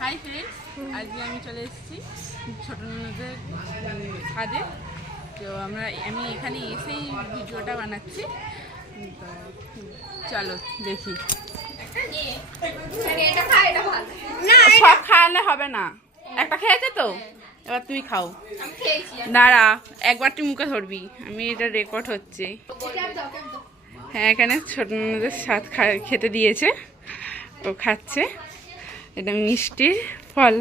Hi friends আজকে আমি চলে এসেছি ছোটো ননদের উম, ছাদে। তো আমরা আমি এখানে এসেই ভিডিওটা বানাচ্ছি। চলো দেখি। সব খাওয়ালে হবে না। একটা খেয়েছে তো? এবার তুই খাও। দাঁড়া একবার তুই মুখে ধরবি। আমি এটা রেকর্ড হচ্ছে। হ্যাঁ এখানে ছোট ননদের স্বাদ খেতে দিয়েছে। ও খাচ্ছে। এটা মিষ্টি ফল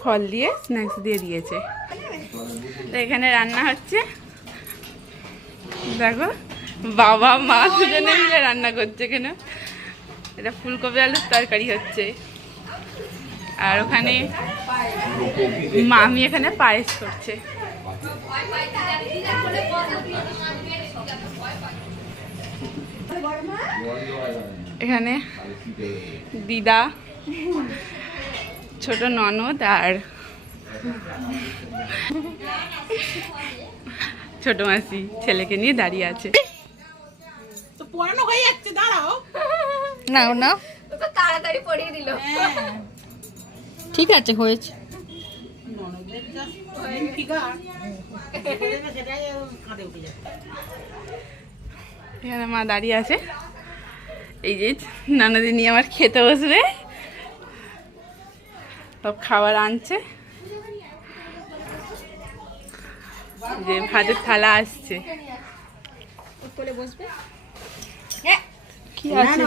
ফল দিয়ে স্ন্যাক্স দিয়ে দিয়েছে। তো এখানে রান্না হচ্ছে। দেখো, বাবা, মা দুজনে মিলে রান্না করছে কেন এটা ফুলকপি আলুর তরকারি হচ্ছে। আর ওখানে মামি এখানে পায়েস করছে। এখানে দিদা ছোট ননদ আর ছোট মাসি ছেলেকে নিয়ে দাঁড়িয়ে আছে। তো পড়ানো হয়ে যাচ্ছে দাঁড়াও। নাও না তাড়াতাড়ি পড়িয়ে দিল। ঠিক আছে হয়েছে। এখানে মা দাঁড়িয়ে আছে। এই যে নানাদি নিয়ে আমার খেতে বসবে। সব খাবার আনছে। যে ভাতের থালা আসছে। কি আছে?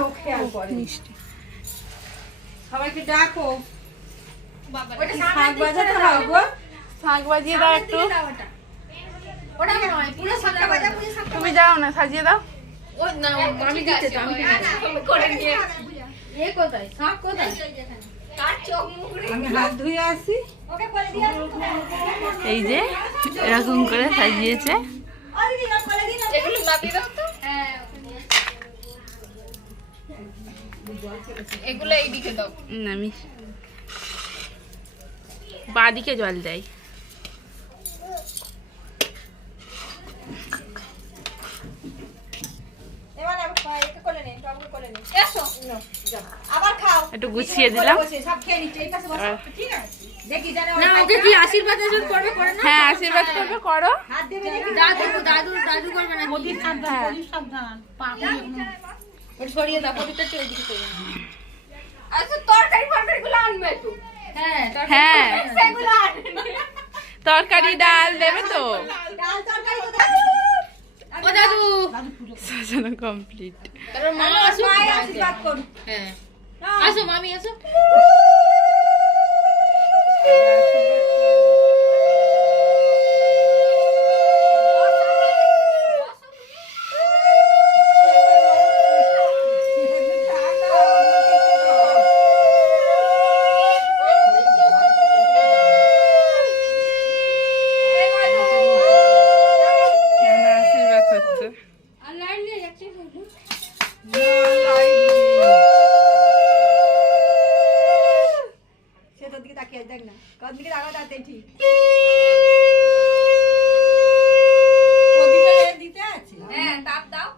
মিষ্টি। সবাইকে ডাকো। শাক বাজাতে হবে? শাক বাজিয়ে দাও একটু। তুমি যাও না সাজিয়ে দাও। ও না আমি দিতে তো আমি করে নিয়ে এ কোথায়? শাক কোথায়? কার চোখ মুখ আমি হাত ধুয়ে আসি। ওকে করে দিয়া এই যে এরকম করে সাজিয়েছে। এগুলো তো। হ্যাঁ এগুলো এইদিকে দাও। আমি বাদিকে জল দেয়। আচ্ছা একটু হ্যাঁ। তারপর- হ্যাঁ তরকারি ডাল দেবে তো? ডাল তরকারি কোথায় ও দাদু সাজানো কমপ্লিট হ্যাঁ আসো মামি আসো কোন দিকে তাকাও তাতে ঠিক দিতে আছে? হ্যাঁ তাপ দাও।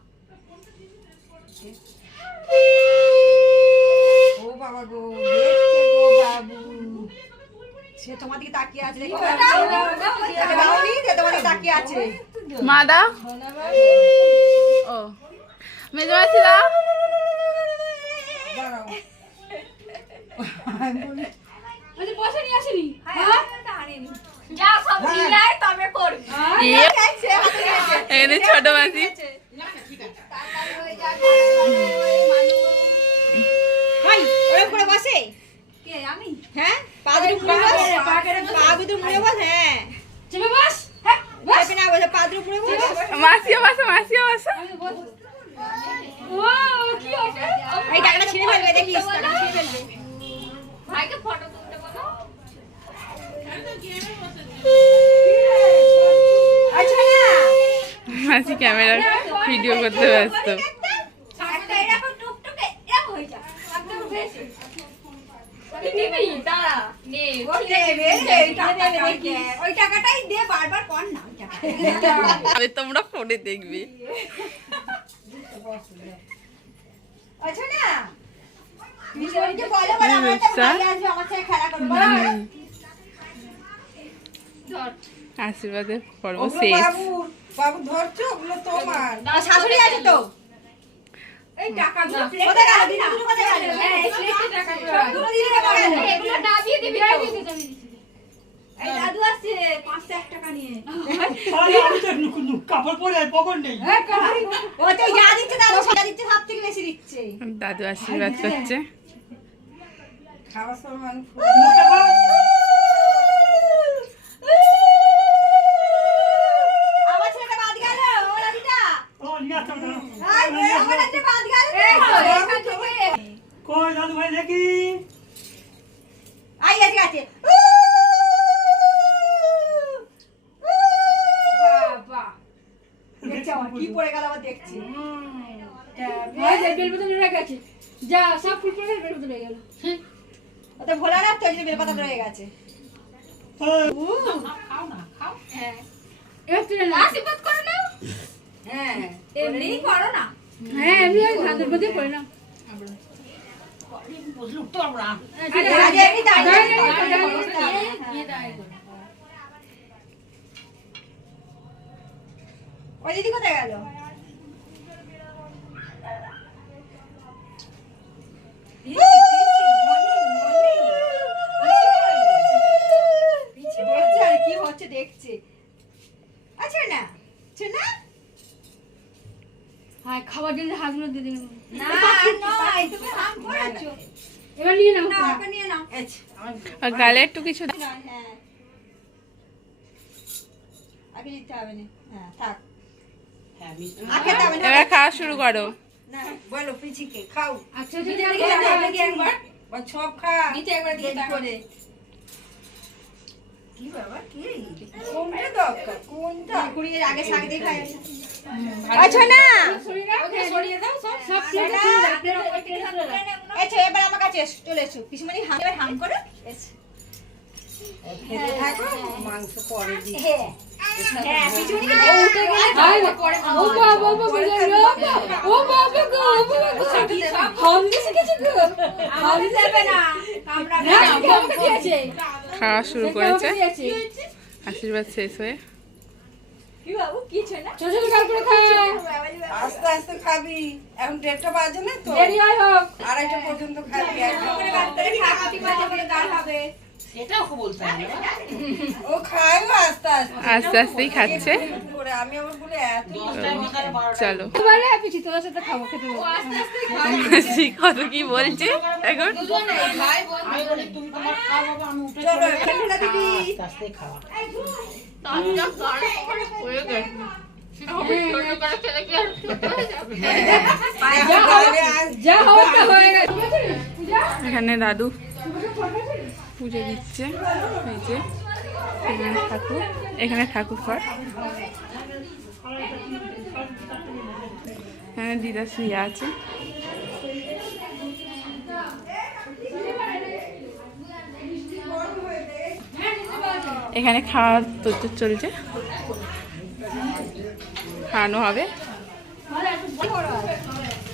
ও বাবা গো দেখছে গো বাবু। সে তোমার দিকে তাকিয়ে আছে দেখো। দাওনি যে তোমার দিকে তাকিয়ে আছে। মা দাও। ও। মেজো মাসি দাও। বসে নিয়ে আসেনি? এখানে ছোট মাসি। ভাই ওরকম করে বসে। আমি? হ্যাঁ পা দুটো মুড়ে বস। পা দুটো মুড়ে বস। হ্যাঁ। চেপে বস হ্যাঁ মাসিও বসো মাসিও বসো। ও কি হচ্ছে? এই টাকাটা ছিঁড়ে ফেলবে দেখিস টাকাটা ছিঁড়ে ফেলবে। ভাইকে ফটো মাসি ক্যামেরা ভিডিও করতে ব্যস্ত। তোমরা ফোনে দেখবে। আচ্ছা না আশীর্বাদের পর্ব শেষ। বাবু বাবু ধরছো ওগুলো তোমার। শাশুড়ি আছে তো। এই? হ্যাঁ। এই দাদু আসছে পাঁচশো এক টাকা নিয়ে। কাপড় পরে পকড় নেই ও যা দিচ্ছে দাদু সেটা দিচ্ছে সব থেকে বেশি দিচ্ছে। দাদু আশীর্বাদ করছে। খাওয়ার সময় যা সব ফুল ফুল বেলপাতা রয়ে গেল। ওটা ভোলা রাখ তো জন্য বেলপাতা রয়ে গেছে। হ্যাঁ। এবার তুলে আশীর্বাদ করে নাও হ্যাঁ। এমনিই করো না। হ্যাঁ এমনি ওই মধ্যে করে নাও। আগে এমনি দাঁড়িয়ে দাঁড়িয়ে দাঁড়িয়ে দাঁড়িয়ে করো। ওই দিদি কোথায় গেল দেখছে আর কি হচ্ছে দেখছে আচ্ছা না আচ্ছা না হ্যাঁ খাবার জন্য হাতগুলো দিয়ে দিন না নয় তুমি হাম করেছ এবার নিয়ে নাও। না নিয়ে নাও। আর গালে একটু কিছু হ্যাঁ আগে দিতে হবে না। হ্যাঁ থাক। এবার খাওয়া শুরু করো। বলো পিছিকে খাও। আচ্ছা যদি দেখি, দেখি একবার সব খা। নিচে একবার দিয়ে পেট করে। কি বাবা কি কোনটা দরকার কোনটা কুড়িয়ে আগে শাক দিয়ে খাই। আচ্ছা না। সরিয়ে দাও ওকে সরিয়ে দাও সব। সব আচ্ছা এবার আমার কাছে এসো চলে এসো। পিসুমণি হাম এবার হাম করো এসো। মাংস পরে হ্যাঁ। হ্যাঁ উঠে গেলে পরে ও বাবা বাবা ও বাবা গো ও বাবা গো হাম শিখেছে গো হাম দেবে না কামড়া না খাওয়া শুরু করেছে। আশীর্বাদ শেষ হয়ে। কি বাবু কিছু না ছোট ছোট করে খা আস্তে আস্তে খাবি এখন দেড়টা বাজে না তো দেরি হয় হোক আড়াইটা পর্যন্ত খাবি হবে ও খায় আস্তে আস্তে আস্তে আস্তেই খাচ্ছে করে আমি আবার বলে এত চলো কত কি বলছে এখন চলো হয়ে গেছে। এখানে দাদু পুজো দিচ্ছে। এই যে এখানে ঠাকুর এখানে ঠাকুর ঘর। এখানে দিদা শুয়ে আছে। এখানে খাওয়ার তোর চলছে। খাওয়ানো হবে।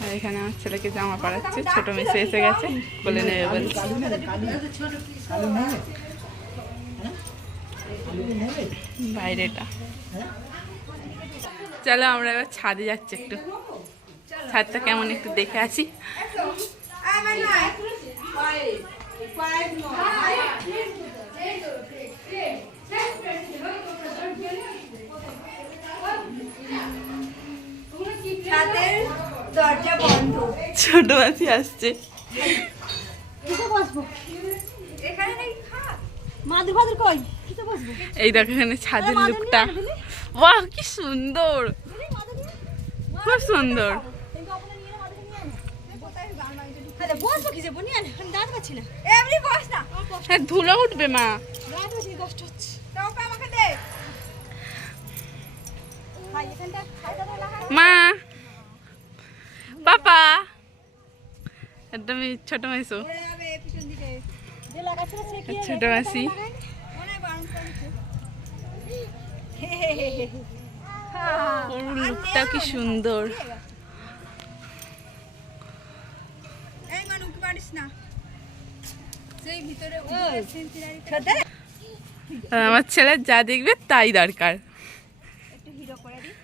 আর এখানে আমার ছেলেকে জামা পরাচ্ছে, ছোট মেসে এসে গেছে, বলে নেবে বলছে বাইরেটা। চলো আমরা এবার ছাদে যাচ্ছি একটু। ছাদটা কেমন একটু দেখে আসি আমার নয় ছাদের দরজা বন্ধ ছোট মাসি আসছে। এই দেখো এখানে ছাদের লুকটা। বাহ কি সুন্দর। খুব সুন্দর। হ্যাঁ ধুলো উঠবে মা। কষ্ট হচ্ছে তোকে আমাকে দে ভাই এখানটা খাইটা তো লাগা মা পাপা ছোট মেসো। যাবে পিছন দিকে। যে লাগাচ্ছিল সে কি ছোট মাসি। মনে বারণ করেছে। হে হে হে হে হ্যাঁ ওর লুকটা কি সুন্দর। এই মানু কি পারিস না। আর আমার ছেলে যা দেখবে তাই দরকার। একটু হিরো করে দিই।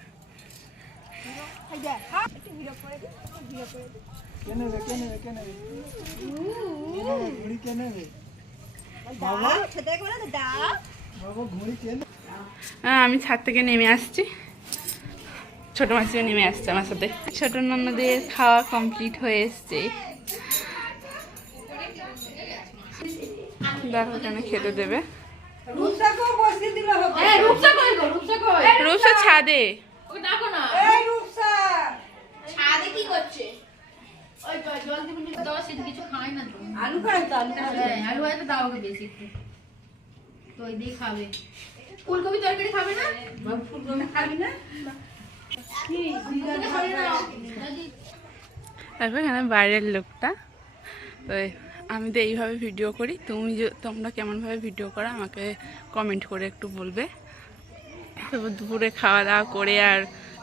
হিরো? হ্যাঁ, একটু হিরো করে দিই। হিরো করে দিই। কে নেবে কে নেবে কে নেবে ঘুড়ি কে নেবে দাও ছোট করে দাও। বাবা ঘুড়ি কে নেবে হ্যাঁ, আমি ছাদ থেকে নেমে আসছি। ছোট মাসিও নেমে আসছে আমার সাথে। ছোট নন্নদের খাওয়া কমপ্লিট হয়ে এসছে। দেখো কেন খেতে দেবে। রূপসাকেও বসিয়ে দিলে হবে হ্যাঁ রূপসা কই গো রূপসা কই রূপসা ছাদে ওকে ডাকো না এই রূপসা ছাদে কি করছে ওই তো জল দিবি নি দাও সে কিছু খায় না তো আলু খাই তো আলু খাই হ্যাঁ আলু হয়তো দাও ওকে বেশি একটু। দিয়ে খাবে। ফুলকপি তরকারি খাবে না? ফুলকপি খাবি না? দেখো এখানে বাইরের লোকটা। তো আমি তো এইভাবে ভিডিও করি। তুমি যে তোমরা কেমনভাবে ভিডিও করো আমাকে কমেন্ট করে একটু বলবে। তো দুপুরে খাওয়া দাওয়া করে আর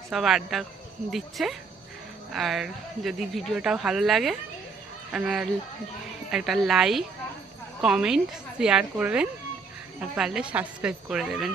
সব আড্ডা দিচ্ছে। আর যদি ভিডিওটা ভালো লাগে আপনারা একটা লাইক কমেন্ট শেয়ার করবেন আর পারলে সাবস্ক্রাইব করে দেবেন।